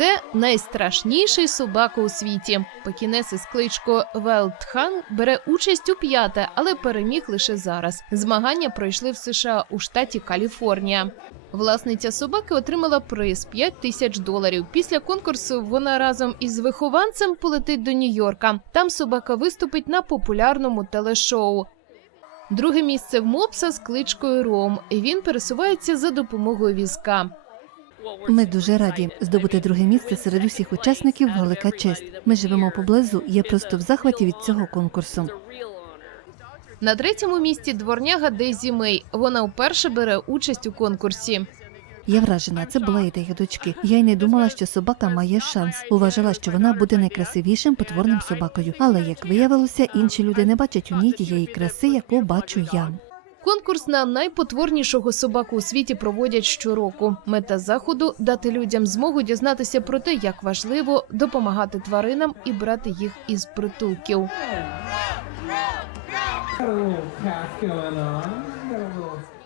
Це найстрашніший собака у світі. Пекінес із кличкою Велтхан бере участь у п'яте, але переміг лише зараз. Змагання пройшли в США у штаті Каліфорнія. Власниця собаки отримала приз 5 тисяч доларів. Після конкурсу вона разом із вихованцем полетить до Нью-Йорка. Там собака виступить на популярному телешоу. Друге місце в мопса з кличкою Ром. Він пересувається за допомогою візка. Ми дуже раді здобути друге місце серед усіх учасників. Велика честь. Ми живемо поблизу. Я просто в захваті від цього конкурсу. На третьому місці дворняга Дейзі Мей. Вона вперше бере участь у конкурсі. Я вражена. Це була ідея дочки. Я й не думала, що собака має шанс. Вважала, що вона буде найкрасивішим потворним собакою. Але як виявилося, інші люди не бачать у ній тієї краси, яку бачу я. Конкурс на найпотворнішого собаку у світі проводять щороку. Мета заходу дати людям змогу дізнатися про те, як важливо допомагати тваринам і брати їх із притулків. Got